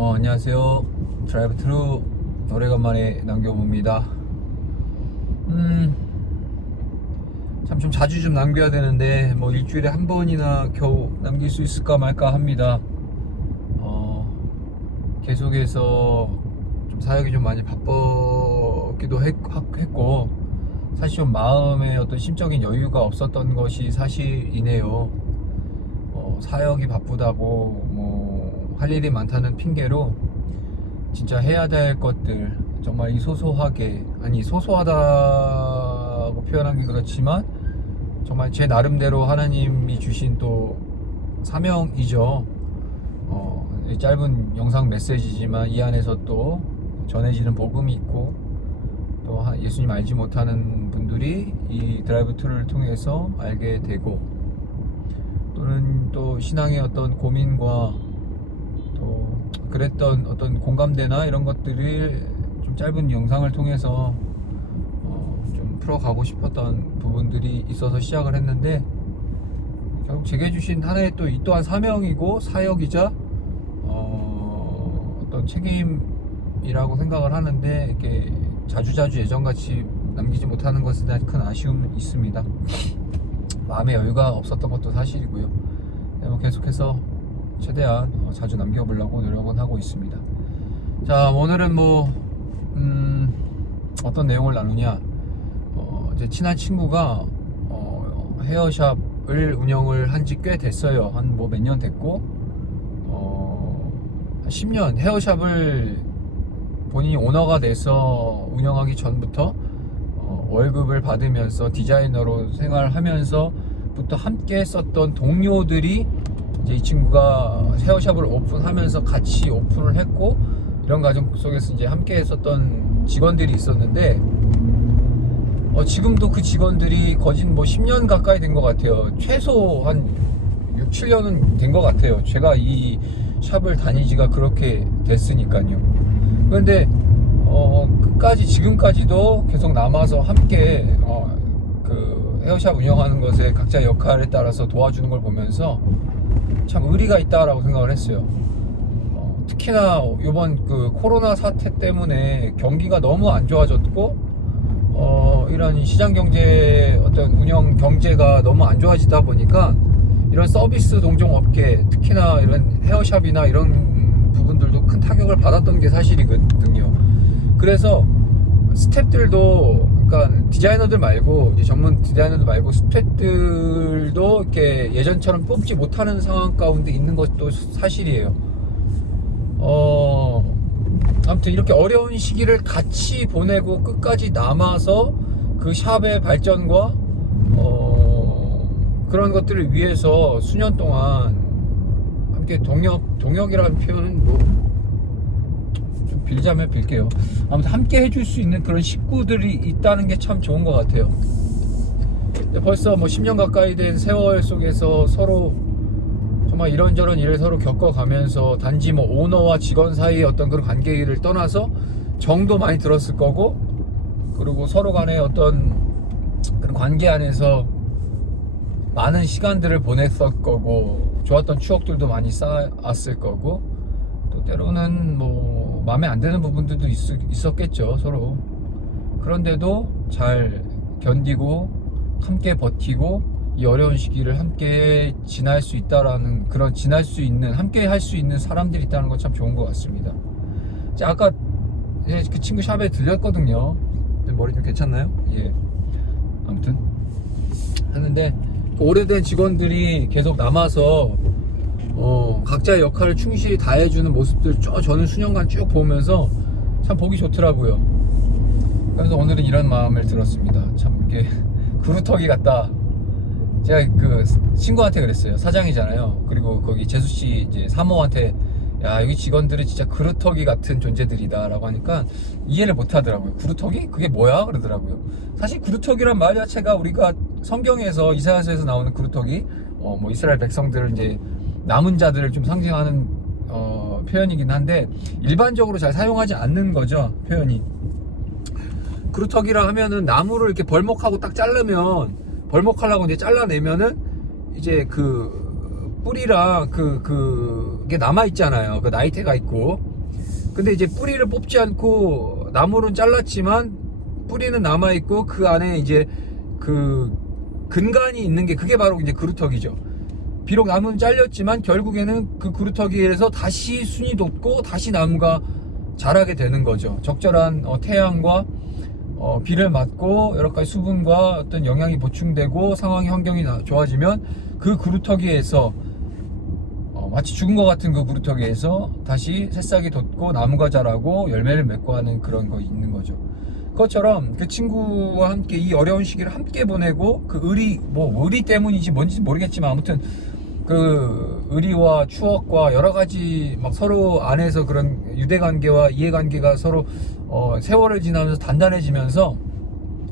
안녕하세요. 드라이브 트루 오래간만에 남겨봅니다. 참 좀 자주 좀 남겨야 되는데 뭐 일주일에 한 번이나 겨우 남길 수 있을까 말까 합니다. 계속해서 좀 사역이 좀 많이 바빴기도 했고 사실 좀 마음에 어떤 심적인 여유가 없었던 것이 사실이네요. 사역이 바쁘다고 뭐 할 일이 많다는 핑계로 진짜 해야 될 것들, 정말 이 소소하다고 표현하기 그렇지만 정말 제 나름대로 하나님이 주신 또 사명이죠. 이 짧은 영상 메시지지만 이 안에서 또 전해지는 복음이 있고 또 예수님 알지 못하는 분들이 이 드라이브 툴을 통해서 알게 되고, 또는 또 신앙의 어떤 고민과 또 그랬던 어떤 공감대나 이런 것들을 좀 짧은 영상을 통해서 좀 풀어가고 싶었던 부분들이 있어서 시작을 했는데, 결국 제게 주신 하나의 또 이 또한 사명이고 사역이자 어떤 책임이라고 생각을 하는데, 이렇게 자주자주 예전같이 남기지 못하는 것에 대한 큰 아쉬움은 있습니다. 마음의 여유가 없었던 것도 사실이고요. 계속해서 최대한 자주 남겨보려고 노력은 하고 있습니다. 자, 오늘은 어떤 내용을 나누냐, 제 친한 친구가 헤어샵을 운영을 한 지 꽤 됐어요. 한 몇 년 됐고, 10년 헤어샵을 본인이 오너가 돼서 운영하기 전부터 월급을 받으면서 디자이너로 생활하면서부터 함께 했었던 동료들이 이제 이 친구가 헤어샵을 오픈하면서 같이 오픈을 했고, 이런 과정 속에서 이제 함께 했었던 직원들이 있었는데, 지금도 그 직원들이 거진 10년 가까이 된 것 같아요. 최소 한 6, 7년은 된 것 같아요. 제가 이 샵을 다니지가 그렇게 됐으니까요. 그런데 끝까지 지금까지도 계속 남아서 함께 그 헤어샵 운영하는 것에 각자 역할에 따라서 도와주는 걸 보면서 참 의리가 있다라고 생각을 했어요. 특히나 이번 그 코로나 사태 때문에 경기가 너무 안 좋아졌고, 이런 시장 경제 어떤 운영 경제가 너무 안 좋아지다 보니까 이런 서비스 동종 업계, 특히나 이런 헤어샵이나 이런 부분들도 큰 타격을 받았던 게 사실이거든요. 그래서 스태프들도, 그러니까 디자이너들 말고, 이제 전문 디자이너들 말고 스태프들도 이렇게 예전처럼 뽑지 못하는 상황 가운데 있는 것도 사실이에요. 아무튼 이렇게 어려운 시기를 같이 보내고 끝까지 남아서 그 샵의 발전과 그런 것들을 위해서 수년 동안 함께 동역이라는 표현은 좀 빌자면 빌게요. 아무튼 함께 해줄 수 있는 그런 식구들이 있다는 게 참 좋은 것 같아요. 벌써 10년 가까이 된 세월 속에서 서로 정말 이런저런 일을 서로 겪어가면서, 단지 오너와 직원 사이의 어떤 그런 관계를 떠나서 정도 많이 들었을 거고, 그리고 서로 간의 어떤 그런 관계 안에서 많은 시간들을 보냈을 거고, 좋았던 추억들도 많이 쌓았을 거고, 또 때로는 마음에 안 드는 부분들도 있었겠죠, 서로. 그런데도 잘 견디고 함께 버티고 이 어려운 시기를 함께 지날 수 있다라는, 그런 함께 할 수 있는 사람들이 있다는 건 참 좋은 것 같습니다. 자, 아까 그 친구 샵에 들렸거든요. 머리 좀 괜찮나요? 예. 아무튼 하는데, 그 오래된 직원들이 계속 남아서 각자의 역할을 충실히 다해주는 모습들 저는 수년간 쭉 보면서 참 보기 좋더라고요. 그래서 오늘은 이런 마음을 들었습니다. 참 이게 그루터기 같다. 제가 그 친구한테 그랬어요. 사장이잖아요. 그리고 거기 재수씨 이제 사모한테, 야, 여기 직원들은 진짜 그루터기 같은 존재들이다 라고 하니까 이해를 못 하더라고요. 그루터기? 그게 뭐야? 그러더라고요. 사실 그루터기란 말 자체가 우리가 성경에서, 이사야서에서 나오는 그루터기, 이스라엘 백성들을 이제 남은 자들을 좀 상징하는 표현이긴 한데, 일반적으로 잘 사용하지 않는 거죠, 표현이. 그루터기라 하면은 나무를 이렇게 벌목하고 딱 자르면, 벌목하려고 이제 잘라내면은 이제 그 뿌리랑 그게 남아있잖아요. 그 나이테가 있고, 근데 이제 뿌리를 뽑지 않고 나무는 잘랐지만 뿌리는 남아있고 그 안에 이제 그 근간이 있는 게 그게 바로 이제 그루터기죠. 비록 나무는 잘렸지만 결국에는 그 그루터기에서 다시 순이 돋고 다시 나무가 자라게 되는 거죠. 적절한 태양과 비를 맞고 여러 가지 수분과 어떤 영양이 보충되고 상황이 환경이 좋아지면 그 그루터기에서 마치 죽은 것 같은 그 그루터기에서 다시 새싹이 돋고 나무가 자라고 열매를 맺고 하는 그런 거 있는 거죠. 그것처럼 그 친구와 함께 이 어려운 시기를 함께 보내고 그 의리 때문인지 뭔지 모르겠지만 아무튼 그 의리와 추억과 여러 가지 막 서로 안에서 그런 유대관계와 이해관계가 서로 세월을 지나면서 단단해지면서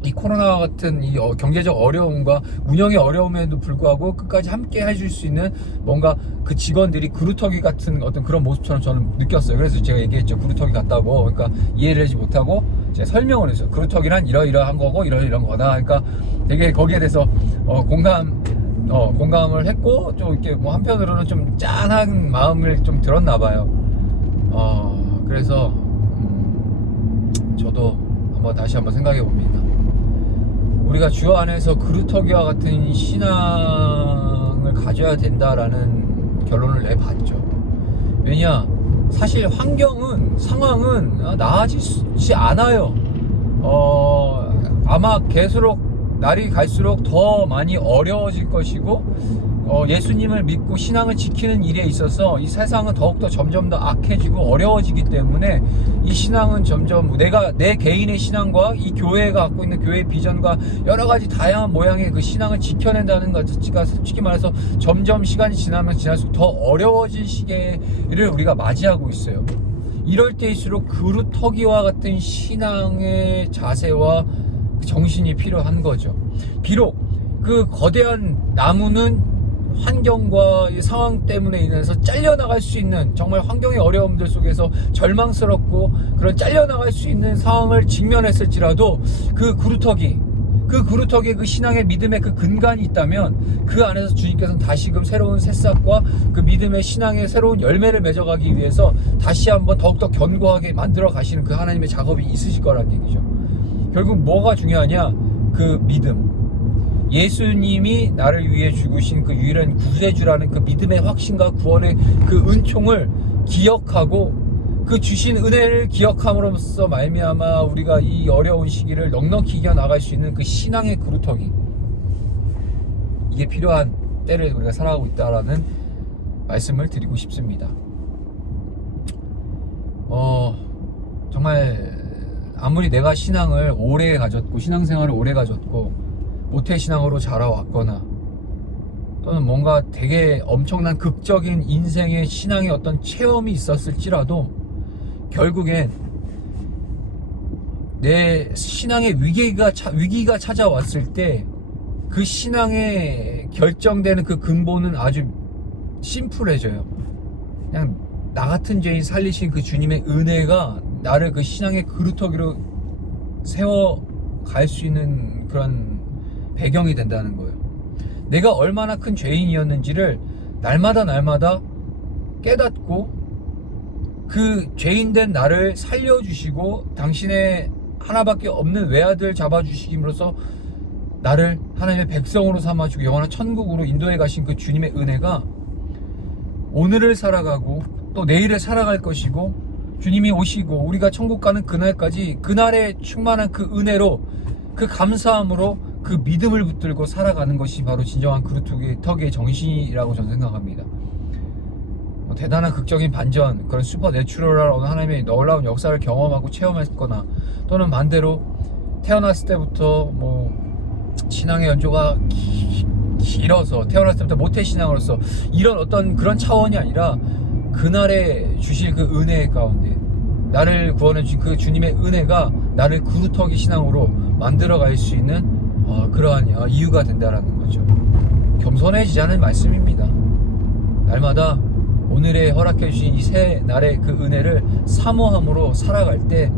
이 코로나 같은 이 경제적 어려움과 운영의 어려움에도 불구하고 끝까지 함께 해줄 수 있는 뭔가 그 직원들이 그루터기 같은 어떤 그런 모습처럼 저는 느꼈어요. 그래서 제가 얘기했죠. 그루터기 같다고. 그러니까 이해를 하지 못하고 제가 설명을 했어요. 그루터기란 이러이러한 거고 이런 거다. 그러니까 되게 거기에 대해서 공감을 했고 좀 이렇게 뭐 한편으로는 좀 짠한 마음을 좀 들었나 봐요. 그래서 저도 다시 한번 생각해 봅니다. 우리가 주 안에서 그루터기와 같은 신앙을 가져야 된다라는 결론을 내봤죠. 왜냐, 사실 상황은 나아지지 않아요. 아마 날이 갈수록 더 많이 어려워질 것이고, 예수님을 믿고 신앙을 지키는 일에 있어서 이 세상은 더욱더 점점 더 악해지고 어려워지기 때문에 이 신앙은 점점 내 개인의 신앙과 이 교회가 갖고 있는 교회의 비전과 여러 가지 다양한 모양의 그 신앙을 지켜낸다는 것 자체가 솔직히 말해서 점점 시간이 지나면 지날수록 더 어려워질 시기를 우리가 맞이하고 있어요. 이럴 때일수록 그루터기와 같은 신앙의 자세와 정신이 필요한 거죠. 비록 그 거대한 나무는 환경과 이 상황 때문에 인해서 잘려나갈 수 있는 정말 환경의 어려움들 속에서 절망스럽고 그런 잘려나갈 수 있는 상황을 직면했을지라도 그 그루터기에 그 신앙의 믿음의 그 근간이 있다면 그 안에서 주님께서는 다시금 새로운 새싹과 그 믿음의 신앙의 새로운 열매를 맺어가기 위해서 다시 한번 더욱더 견고하게 만들어 가시는 그 하나님의 작업이 있으실 거란 얘기죠. 결국 뭐가 중요하냐? 그 믿음. 예수님이 나를 위해 죽으신 그 유일한 구세주라는 그 믿음의 확신과 구원의 그 은총을 기억하고 그 주신 은혜를 기억함으로써 말미암아 우리가 이 어려운 시기를 넉넉히 이겨나갈 수 있는 그 신앙의 그루터기, 이게 필요한 때를 우리가 살아가고 있다라는 말씀을 드리고 싶습니다. 정말 아무리 내가 신앙을 오래 가졌고 신앙생활을 오래 가졌고 모태신앙으로 자라왔거나 또는 뭔가 되게 엄청난 극적인 인생의 신앙의 어떤 체험이 있었을지라도 결국엔 내 신앙의 위기가 찾아왔을 때 그 신앙의 결정되는 그 근본은 아주 심플해져요. 그냥 나 같은 죄인 살리신 그 주님의 은혜가 나를 그 신앙의 그루터기로 세워갈 수 있는 그런 배경이 된다는 거예요. 내가 얼마나 큰 죄인이었는지를 날마다 깨닫고 그 죄인된 나를 살려주시고 당신의 하나밖에 없는 외아들 잡아주시김으로써 나를 하나님의 백성으로 삼아주고 영원한 천국으로 인도해 가신 그 주님의 은혜가 오늘을 살아가고 또 내일을 살아갈 것이고 주님이 오시고 우리가 천국 가는 그날까지 그날에 충만한 그 은혜로 그 감사함으로 그 믿음을 붙들고 살아가는 것이 바로 진정한 그루터기의 정신이라고 저는 생각합니다. 대단한 극적인 반전, 그런 슈퍼내추럴한 어느 하나님의 놀라운 역사를 경험하고 체험했거나 또는 반대로 태어났을 때부터 신앙의 연조가 길어서 태어났을 때부터 모태신앙으로서 이런 어떤 그런 차원이 아니라 그날에 주실 그 은혜 가운데 나를 구원해 주신 그 주님의 은혜가 나를 그루터기 신앙으로 만들어갈 수 있는 그러한 이유가 된다라는 거죠. 겸손해지자는 말씀입니다. 날마다 오늘에 허락해 주신 이 새 날의 그 은혜를 사모함으로 살아갈 때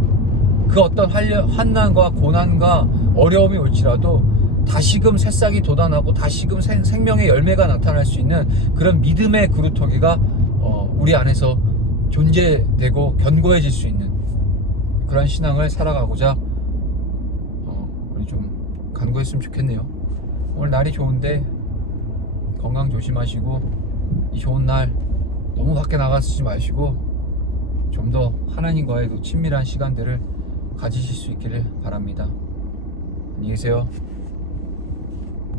그 어떤 환난과 고난과 어려움이 올지라도 다시금 새싹이 돋아나고 다시금 생명의 열매가 나타날 수 있는 그런 믿음의 그루터기가 우리 안에서 존재되고 견고해질 수 있는 그런 신앙을 살아가고자 우리 좀 간구했으면 좋겠네요. 오늘 날이 좋은데 건강 조심하시고 이 좋은 날 너무 밖에 나가시지 마시고 좀 더 하나님과의 그 친밀한 시간들을 가지실 수 있기를 바랍니다. 안녕히 계세요.